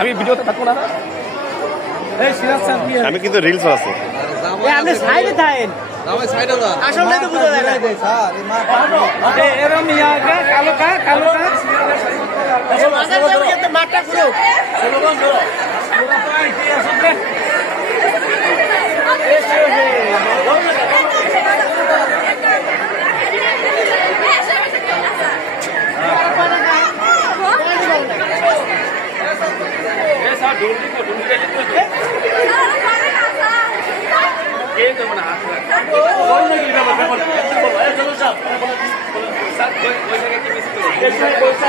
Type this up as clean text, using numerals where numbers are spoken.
আমি ভিডিওতে থাকবো না, আমি কিন্তু রিলস আছে। আপনি সাইডে থাকেন, আসলে তো বুঝা যায় না। এরম কালো কা মাঠটা পুরো পয়সা